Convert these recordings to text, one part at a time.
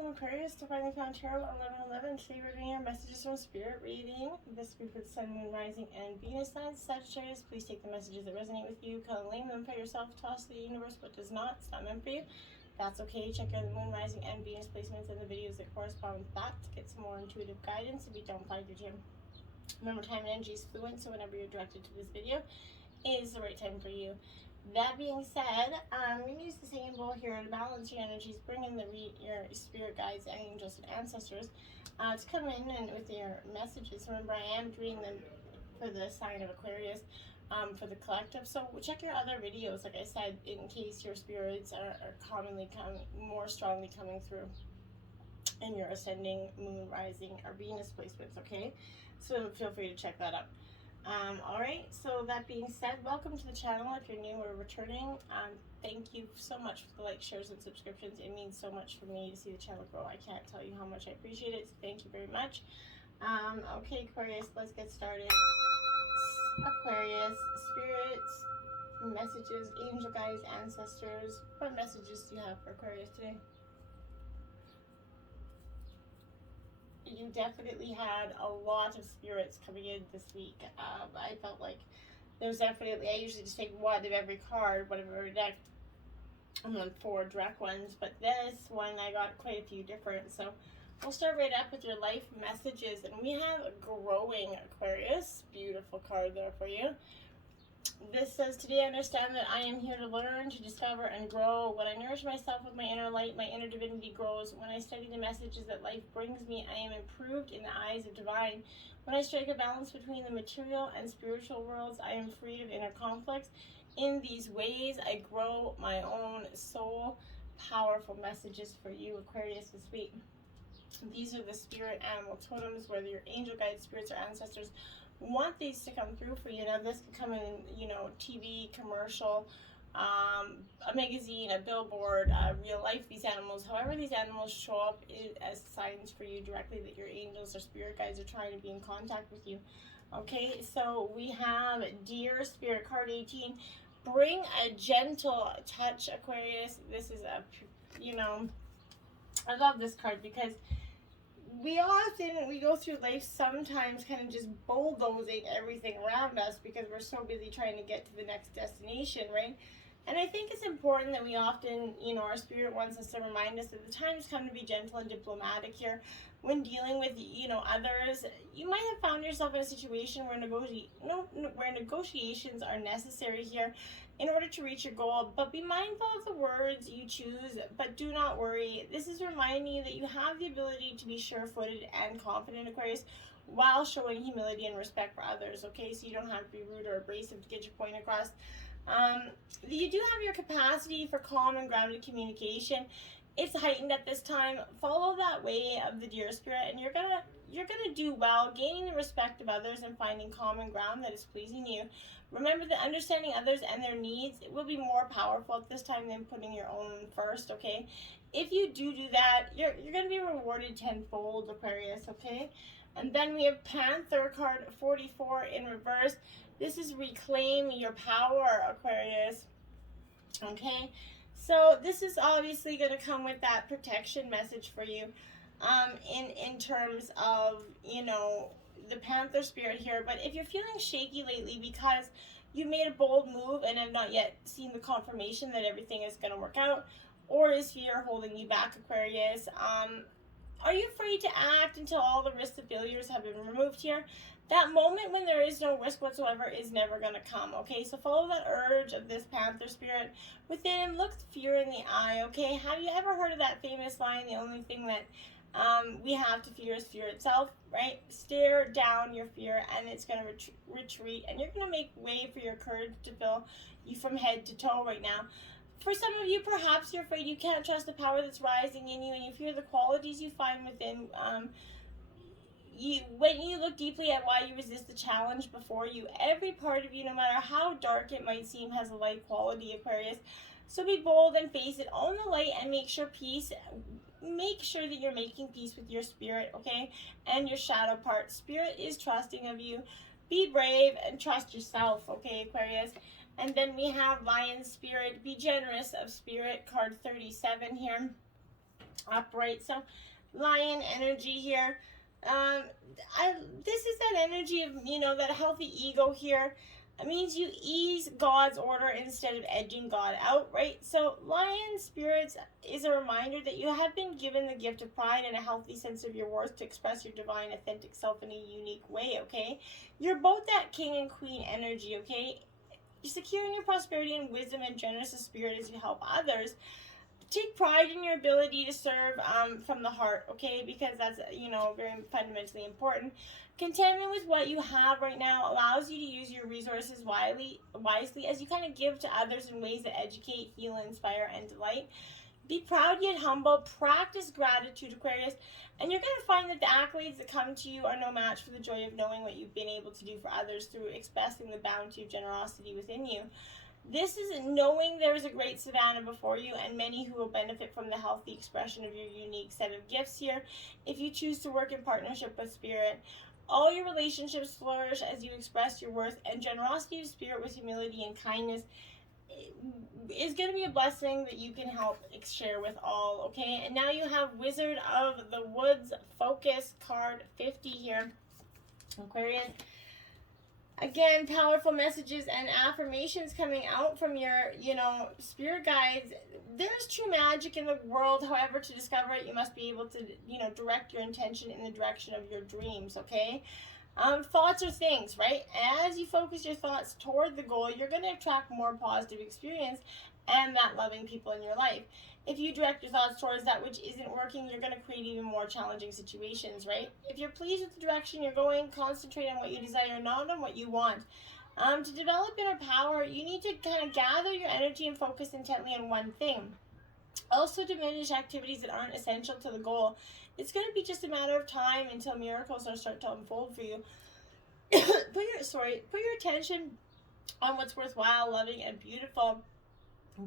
welcome Aquarius to Finally Found Tarot 1111. Today we're doing our messages from Spirit reading. This week with Sun, Moon, Rising, and Venus signs. Sagittarius, please take the messages that resonate with you, claim them for yourself, toss to the universe what does not. It's not meant for you. That's okay. Check out the Moon, Rising, and Venus placements and the videos that correspond with that to get some more intuitive guidance if you don't find your gym. Remember, time and energy is fluent, so whenever you're directed to this video is the right time for you. That being said, I'm going to use the singing bowl here to balance your energies, bring in your spirit guides, angels, and ancestors to come in and with your messages. Remember, I am doing them for the sign of Aquarius, for the collective. So check your other videos, like I said, in case your spirits are commonly more strongly coming through in your ascending, moon, rising, or Venus placements, okay? So feel free to check that out. Alright, so that being said, welcome to the channel. If you're new or returning, thank you so much for the likes, shares, and subscriptions. It means so much for me to see the channel grow. I can't tell you how much I appreciate it, so thank you very much. Okay, Aquarius, let's get started. Aquarius, spirits, messages, angel guides, ancestors. What messages do you have for Aquarius today? You definitely had a lot of spirits coming in this week. I felt like there's definitely, I usually just take one of every card, one of every deck. I'm on 4 direct ones, but this one I got quite a few different. So we'll start right up with your life messages. And we have a growing Aquarius. Beautiful card there for you. This says, today I understand that I am here to learn, to discover, and grow. When I nourish myself with my inner light, my inner divinity grows. When I study the messages that life brings me, I am improved in the eyes of divine. When I strike a balance between the material and spiritual worlds, I am freed of inner conflicts. In these ways, I grow my own soul. Powerful messages for you, Aquarius, this week. These are the spirit animal totems, whether your angel guides, spirits, or ancestors want these to come through for you. Now this could come in, you know, TV, commercial, a magazine, a billboard, real life, these animals. However these animals show up as signs for you directly that your angels or spirit guides are trying to be in contact with you. Okay, so we have Dear Spirit, card 18. Bring a gentle touch, Aquarius. This is a, you know, I love this card because we go through life sometimes kind of just bulldozing everything around us because we're so busy trying to get to the next destination, right? And I think it's important that we often, you know, our spirit wants us to remind us that the time has come to be gentle and diplomatic here when dealing with, you know, others. You might have found yourself in a situation where negotiations are necessary here in order to reach your goal, but be mindful of the words you choose, but do not worry. This is reminding you that you have the ability to be sure-footed and confident, Aquarius, while showing humility and respect for others, okay? So you don't have to be rude or abrasive to get your point across. You do have your capacity for calm and grounded communication. It's heightened at this time. Follow that way of the dear spirit, and you're gonna do well, gaining the respect of others and finding common ground that is pleasing you. Remember that understanding others and their needs will be more powerful at this time than putting your own first, okay? If you do that, you're going to be rewarded tenfold, Aquarius, okay? And then we have Panther, card 44 in reverse. This is reclaim your power, Aquarius, okay? So this is obviously going to come with that protection message for you in terms of, you know, the Panther spirit here. But if you're feeling shaky lately because you made a bold move and have not yet seen the confirmation that everything is going to work out, or is fear holding you back, Aquarius? Are you afraid to act until all the risks of failures have been removed here? That moment when there is no risk whatsoever is never going to come, okay? So follow that urge of this Panther spirit within. Look fear in the eye, okay? Have you ever heard of that famous line, the only thing that we have to fear is fear itself, right? Stare down your fear and it's going to retreat, and you're going to make way for your courage to fill you from head to toe right now. For some of you, perhaps you're afraid you can't trust the power that's rising in you, and you fear the qualities you find within when you look deeply at why you resist the challenge before you. Every part of you, no matter how dark it might seem, has a light quality, Aquarius. So be bold and face it. Own the light and make sure that you're making peace with your spirit, okay? And your shadow part. Spirit is trusting of you. Be brave and trust yourself, okay, Aquarius? And then we have Lion Spirit. Be generous of spirit, card 37 here. upright. So lion energy here. This is that energy of, that healthy ego here. It means you ease God's order instead of edging God out, right? So lion spirits is a reminder that you have been given the gift of pride and a healthy sense of your worth to express your divine authentic self in a unique way, okay? You're both that king and queen energy, okay? You're secure in your prosperity and wisdom and generous of spirit as you help others. Take pride in your ability to serve from the heart, okay? Because that's, very fundamentally important. Contentment with what you have right now allows you to use your resources wisely as you kind of give to others in ways that educate, heal, inspire, and delight. Be proud yet humble. Practice gratitude, Aquarius. And you're going to find that the accolades that come to you are no match for the joy of knowing what you've been able to do for others through expressing the bounty of generosity within you. This is knowing there is a great savannah before you and many who will benefit from the healthy expression of your unique set of gifts here if you choose to work in partnership with Spirit. All your relationships flourish as you express your worth, and generosity of spirit with humility and kindness is going to be a blessing that you can help share with all, okay? And now you have Wizard of the Woods Focus card 50 here, Aquarian. Again, powerful messages and affirmations coming out from your, spirit guides. There's true magic in the world. However, to discover it, you must be able to, direct your intention in the direction of your dreams, okay? Thoughts are things, right? As you focus your thoughts toward the goal, you're going to attract more positive experience and that loving people in your life. If you direct your thoughts towards that which isn't working, you're going to create even more challenging situations, right? If you're pleased with the direction you're going, concentrate on what you desire, not on what you want. To develop inner power, you need to kind of gather your energy and focus intently on one thing. Also diminish activities that aren't essential to the goal. It's going to be just a matter of time until miracles start to unfold for you. Put your attention on what's worthwhile, loving, and beautiful.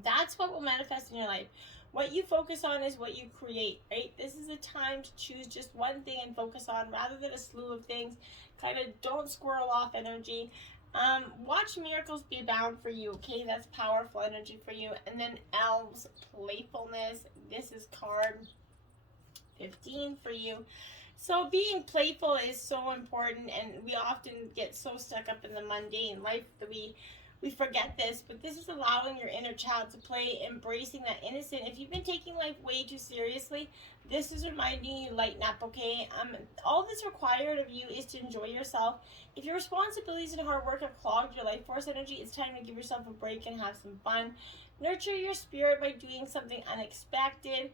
That's what will manifest in your life. What you focus on is what you create, right? This is a time to choose just one thing and focus on rather than a slew of things. Kind of don't squirrel off energy. Watch miracles be abound for you, okay? That's powerful energy for you. And then elves, playfulness. This is card 15 for you. So being playful is so important, and we often get so stuck up in the mundane life that we forget this, but this is allowing your inner child to play, embracing that innocent. If you've been taking life way too seriously, this is reminding you lighten up, okay? All that's required of you is to enjoy yourself. If your responsibilities and hard work have clogged your life force energy, it's time to give yourself a break and have some fun. Nurture your spirit by doing something unexpected,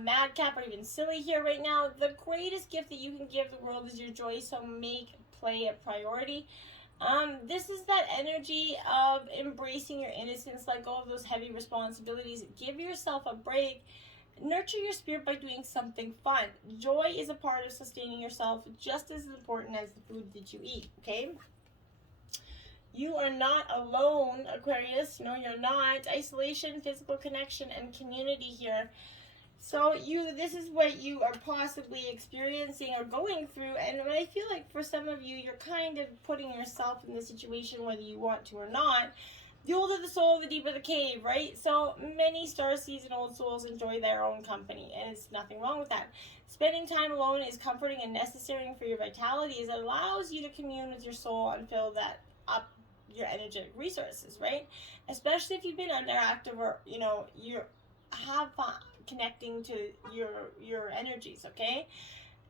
madcap, or even silly here right now. The greatest gift that you can give the world is your joy, so make play a priority. This is that energy of embracing your innocence, let go of those heavy responsibilities, give yourself a break, nurture your spirit by doing something fun. Joy is a part of sustaining yourself just as important as the food that you eat, okay? You are not alone, Aquarius. No, you're not. Isolation, physical connection, and community here. So this is what you are possibly experiencing or going through, and I feel like for some of you, you're kind of putting yourself in the situation whether you want to or not. The older the soul, the deeper the cave, right? So many starseeds and old souls enjoy their own company, and it's nothing wrong with that. Spending time alone is comforting and necessary for your vitality, as it allows you to commune with your soul and fill that up your energetic resources, right? Especially if you've been underactive or you have fun connecting to your energies, okay?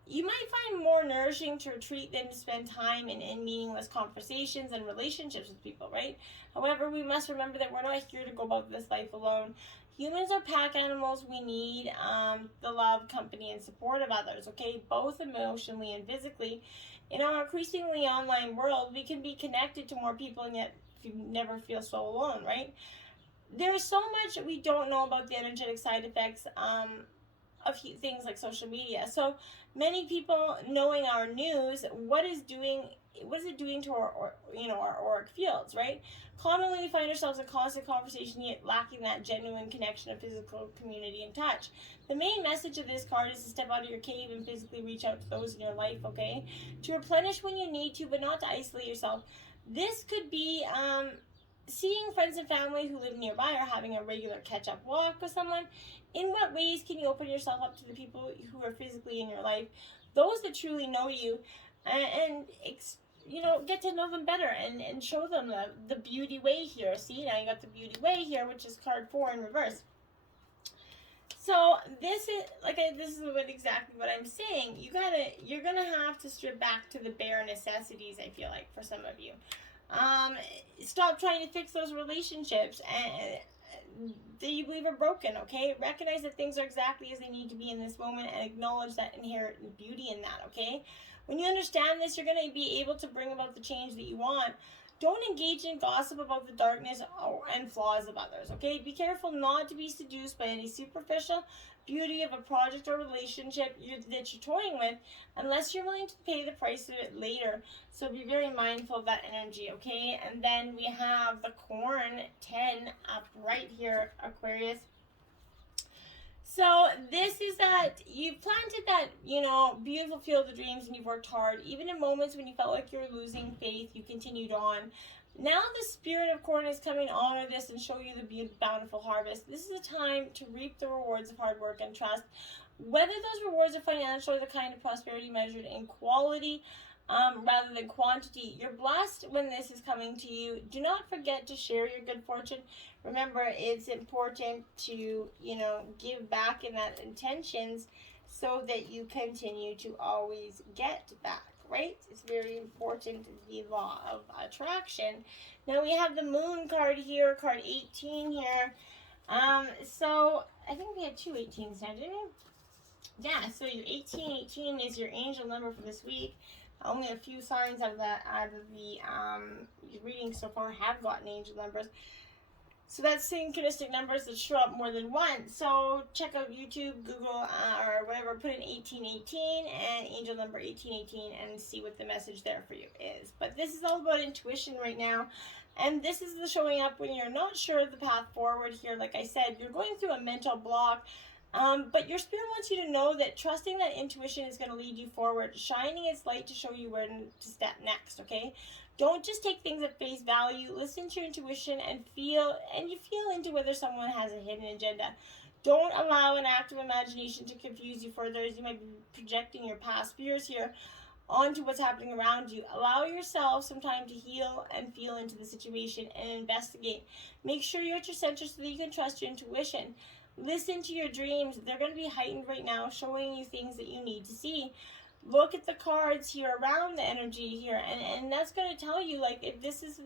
You might find more nourishing to retreat than to spend time in meaningless conversations and relationships with people, right? However, we must remember that we're not here to go about this life alone. Humans are pack animals. We need the love, company, and support of others, okay? Both emotionally and physically. In our increasingly online world, we can be connected to more people, and yet you never feel so alone, right? There's so much we don't know about the energetic side effects of things like social media. So many people knowing our news, what is it doing to our auric fields, right? Commonly we find ourselves in constant conversation yet lacking that genuine connection of physical community and touch. The main message of this card is to step out of your cave and physically reach out to those in your life, okay? To replenish when you need to, but not to isolate yourself. This could be seeing friends and family who live nearby or having a regular catch-up walk with someone. In what ways can you open yourself up to the people who are physically in your life, those that truly know you, and get to know them better, and show them the beauty way here. See, now you got the beauty way here, which is card 4 in reverse. So this is exactly what I'm saying. You're gonna have to strip back to the bare necessities. I feel like for some of you, stop trying to fix those relationships that you believe are broken. Okay, recognize that things are exactly as they need to be in this moment, and acknowledge that inherent beauty in that. Okay, when you understand this, you're gonna be able to bring about the change that you want. Don't engage in gossip about the darkness and flaws of others, okay? Be careful not to be seduced by any superficial beauty of a project or relationship that you're toying with, unless you're willing to pay the price of it later. So be very mindful of that energy, okay? And then we have the corn 10 up right here, Aquarius. So this is that you've planted that, beautiful field of dreams, and you've worked hard. Even in moments when you felt like you were losing faith, you continued on. Now the spirit of corn is coming to honor this and show you the bountiful harvest. This is a time to reap the rewards of hard work and trust. Whether those rewards are financial or the kind of prosperity measured in quality, rather than quantity, you're blessed when this is coming to you. Do not forget to share your good fortune. Remember, it's important to, give back in that intentions so that you continue to always get back, right? It's very important, the law of attraction. Now we have the moon card here, card 18 here. So I think we had 2 18s now, didn't we? Yeah, so your 1818 is your angel number for this week. Only a few signs out of the reading so far have gotten angel numbers. So that's synchronistic numbers that show up more than once. So check out YouTube, Google, or whatever, put in 1818 and angel number 1818 and see what the message there for you is. But this is all about intuition right now. And this is the showing up when you're not sure of the path forward here. Like I said, you're going through a mental block. But your spirit wants you to know that trusting that intuition is going to lead you forward, shining its light to show you where to step next, okay? Don't just take things at face value. Listen to your intuition and feel into whether someone has a hidden agenda. Don't allow an active imagination to confuse you further, as you might be projecting your past fears here onto what's happening around you. Allow yourself some time to heal and feel into the situation and investigate. Make sure you're at your center so that you can trust your intuition. Listen to your dreams. They're going to be heightened right now, showing you things that you need to see. Look at the cards here around the energy here, and that's going to tell you, like, if this is,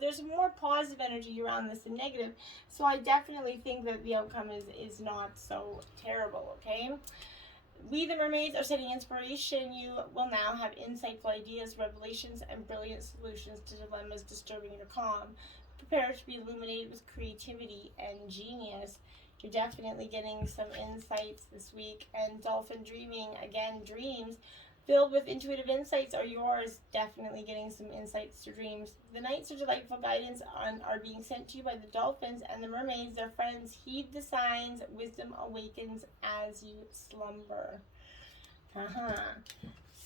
there's more positive energy around this than negative. So I definitely think that the outcome is not so terrible, okay? We, the mermaids, are setting inspiration. You will now have insightful ideas, revelations, and brilliant solutions to dilemmas disturbing your calm. Prepare to be illuminated with creativity and genius. You're definitely getting some insights this week. And dolphin dreaming, again, dreams filled with intuitive insights are yours. Definitely getting some insights to dreams. The nights of delightful guidance are being sent to you by the dolphins and the mermaids, their friends. Heed the signs. Wisdom awakens as you slumber.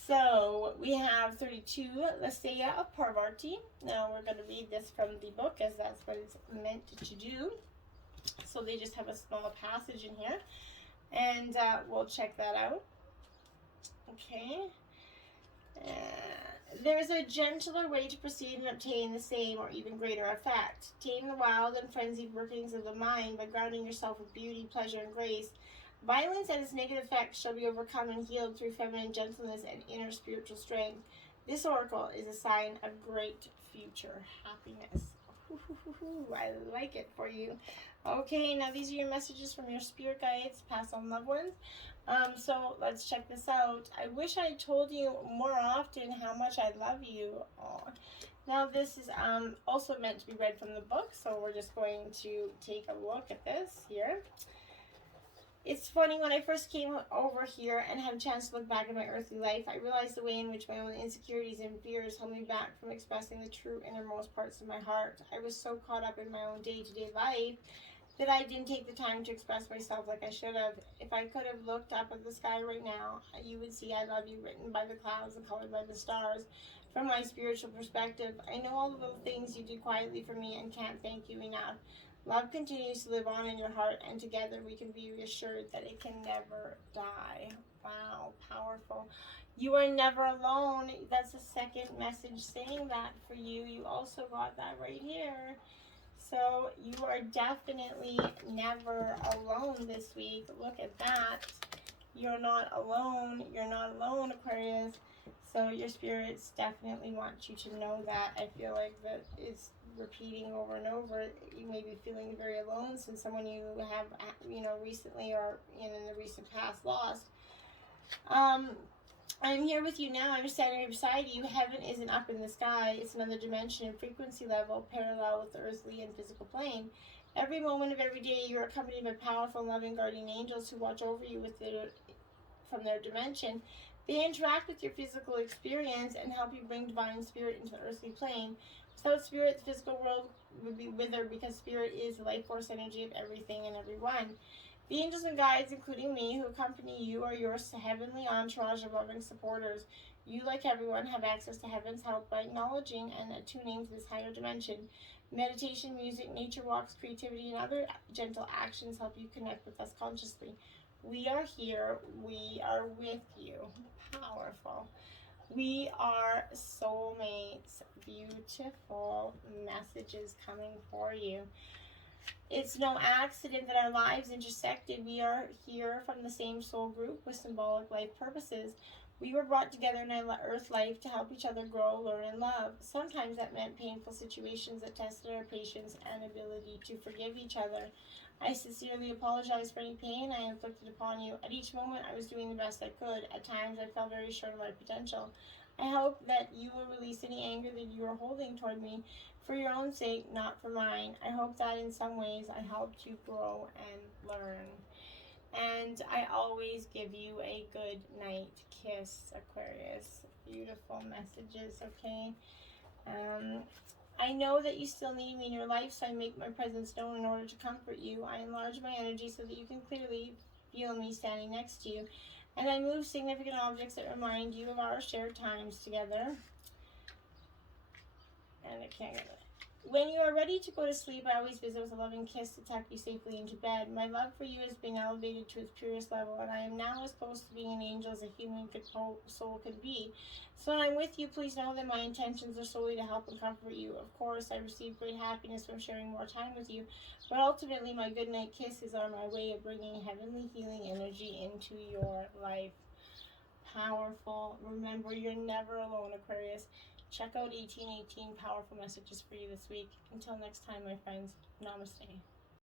So we have 32, Laseya of Parvati. Now we're going to read this from the book, as that's what it's meant to do. So they just have a small passage in here, and we'll check that out. Okay. There's a gentler way to proceed and obtain the same or even greater effect. Tame the wild and frenzied workings of the mind by grounding yourself with beauty, pleasure, and grace. Violence and its negative effects shall be overcome and healed through feminine gentleness and inner spiritual strength. This oracle is a sign of great future happiness. I like it for you. Okay, now these are your messages from your spirit guides, past on loved ones. So let's check this out. I wish I told you more often how much I love you. Aww. Now this is also meant to be read from the book, so we're just going to take a look at this here. It's funny, when I first came over here and had a chance to look back at my earthly life, I realized the way in which my own insecurities and fears held me back from expressing the true innermost parts of my heart. I was so caught up in my own day-to-day life that I didn't take the time to express myself like I should have. If I could have looked up at the sky right now, you would see I love you written by the clouds and colored by the stars. From my spiritual perspective, I know all the little things you do quietly for me and can't thank you enough. Love continues to live on in your heart, and together we can be reassured that it can never die. Wow, powerful. You are never alone. That's the second message saying that for you. You also got that right here. So you are definitely never alone this week. Look at that. You're not alone. You're not alone, Aquarius. So your spirits definitely want you to know that. I feel like that is repeating over and over. You may be feeling very alone since someone you have, recently or in the recent past lost. I'm here with you now. I'm standing beside you. Heaven isn't up in the sky. It's another dimension and frequency level parallel with the earthly and physical plane. Every moment of every day, you're accompanied by powerful, loving guardian angels who watch over you from their dimension. They interact with your physical experience and help you bring divine spirit into the earthly plane. Without spirit, the physical world would be withered because spirit is the life force energy of everything and everyone. The angels and guides, including me, who accompany you, are your heavenly entourage of loving supporters. You, like everyone, have access to heaven's help by acknowledging and attuning to this higher dimension. Meditation, music, nature walks, creativity, and other gentle actions help you connect with us consciously. We are here. We are with you. Powerful. We are soulmates. Beautiful messages coming for you. It's no accident that our lives intersected. We are here from the same soul group with symbolic life purposes. We were brought together in our earth life to help each other grow, learn, and love. Sometimes that meant painful situations that tested our patience and ability to forgive each other. I sincerely apologize for any pain I inflicted upon you. At each moment, I was doing the best I could. At times, I fell very short of my potential. I hope that you will release any anger that you are holding toward me for your own sake, not for mine. I hope that in some ways I helped you grow and learn. And I always give you a good night kiss, Aquarius. Beautiful messages, okay? I know that you still need me in your life, so I make my presence known in order to comfort you. I enlarge my energy so that you can clearly feel me standing next to you. And I move significant objects that remind you of our shared times together. And I can't get it. When you are ready to go to sleep, I always visit with a loving kiss to tuck you safely into bed. My love for you has been elevated to its purest level, and I am now as close to being an angel as a human soul could be. So when I'm with you, please know that my intentions are solely to help and comfort you. Of course, I receive great happiness from sharing more time with you, but ultimately my goodnight kisses are my way of bringing heavenly healing energy into your life. Powerful. Remember, you're never alone, Aquarius. Check out 1818 powerful messages for you this week. Until next time, my friends, namaste.